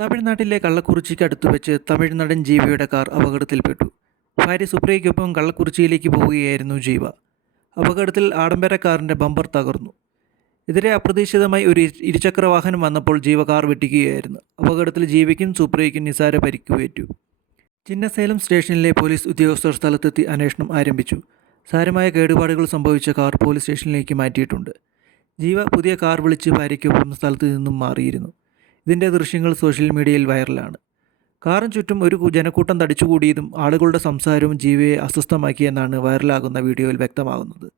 തമിഴ്നാട്ടിലെ കള്ളക്കുറിച്ചിക്ക് അടുത്ത് വെച്ച് തമിഴ്നാടൻ ജീവയുടെ കാർ അപകടത്തിൽപ്പെട്ടു. ഭാര്യ സുപ്രിയയ്ക്കൊപ്പം കള്ളക്കുറിച്ചിയിലേക്ക് പോവുകയായിരുന്നു ജീവ. അപകടത്തിൽ ആഡംബര കാറിന്റെ ബമ്പർ തകർന്നു. എതിരെ അപ്രതീക്ഷിതമായി ഒരു ഇരു- ഇരുചക്ര വാഹനം വന്നപ്പോൾ ജീവ കാർ വെട്ടിക്കുകയായിരുന്നു. അപകടത്തിൽ ജീവയ്ക്കും സുപ്രിയയ്ക്കും നിസാര പരിക്കുപറ്റു ചിന്നസേലം സ്റ്റേഷനിലെ പോലീസ് ഉദ്യോഗസ്ഥർ സ്ഥലത്തെത്തി അന്വേഷണം ആരംഭിച്ചു. സാരമായ കേടുപാടുകൾ സംഭവിച്ച കാർ പോലീസ് സ്റ്റേഷനിലേക്ക് മാറ്റിയിട്ടുണ്ട്. ജീവ പുതിയ കാർ വിളിച്ച് ഭാര്യയ്ക്കൊപ്പം സ്ഥലത്ത് നിന്നും മാറിയിരുന്നു. ഇതിന്റെ ദൃശ്യങ്ങൾ സോഷ്യൽ മീഡിയയിൽ വൈറലാണ്. കാറിന് ചുറ്റും ഒരു ജനക്കൂട്ടം തടിച്ചുകൂടിയതും ആളുകളുടെ സംസാരവും ജീവയെ അസ്വസ്ഥമാക്കിയെന്നാണ് വൈറലാകുന്ന വീഡിയോയിൽ വ്യക്തമാകുന്നത്.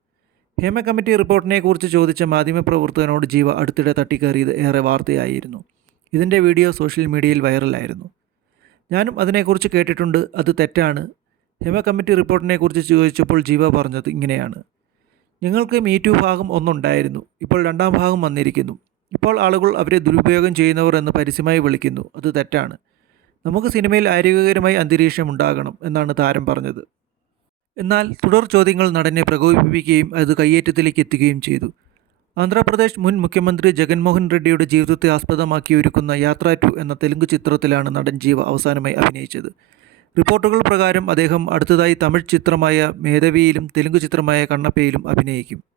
ഹേമ കമ്മിറ്റി റിപ്പോർട്ടിനെക്കുറിച്ച് ചോദിച്ച മാധ്യമപ്രവർത്തകനോട് ജീവ അടുത്തിടെ തട്ടിക്കയറിയത് ഏറെ വാർത്തയായിരുന്നു. ഇതിന്റെ വീഡിയോ സോഷ്യൽ മീഡിയയിൽ വൈറലായിരുന്നു. ഞാനും അതിനെക്കുറിച്ച് കേട്ടിട്ടുണ്ട് അത് തെറ്റാണ്. ഹേമ കമ്മിറ്റി റിപ്പോർട്ടിനെക്കുറിച്ച് ചോദിച്ചപ്പോൾ ജീവ പറഞ്ഞത് ഇങ്ങനെയാണ്. ഞങ്ങൾക്ക് മീറ്റു ഭാഗം ഒന്നുണ്ടായിരുന്നു ഇപ്പോൾ രണ്ടാം ഭാഗം വന്നിരിക്കുന്നു. ഇപ്പോൾ ആളുകൾ അവരെ ദുരുപയോഗം ചെയ്യുന്നവർ എന്ന് പരസ്യമായി വിളിക്കുന്നു. അത് തെറ്റാണ്. നമുക്ക് സിനിമയിൽ ആരോഗ്യകരമായ അന്തരീക്ഷം ഉണ്ടാകണം എന്നാണ് താരം പറഞ്ഞത്. എന്നാൽ തുടർ ചോദ്യങ്ങൾ നടനെ പ്രകോപിപ്പിക്കുകയും അത് കയ്യേറ്റത്തിലേക്ക് എത്തുകയും ചെയ്തു. ആന്ധ്രാപ്രദേശ് മുൻ മുഖ്യമന്ത്രി ജഗൻമോഹൻ റെഡ്ഡിയുടെ ജീവിതത്തെ ആസ്പദമാക്കി ഒരുക്കുന്ന യാത്ര ടു എന്ന തെലുങ്ക് ചിത്രത്തിലാണ് നടൻ ജീവ അവസാനമായി അഭിനയിച്ചത്. റിപ്പോർട്ടുകൾ പ്രകാരം അദ്ദേഹം അടുത്തതായി തമിഴ് ചിത്രമായ മേധവിയിലും തെലുങ്ക് ചിത്രമായ കണ്ണപ്പയിലും അഭിനയിക്കും.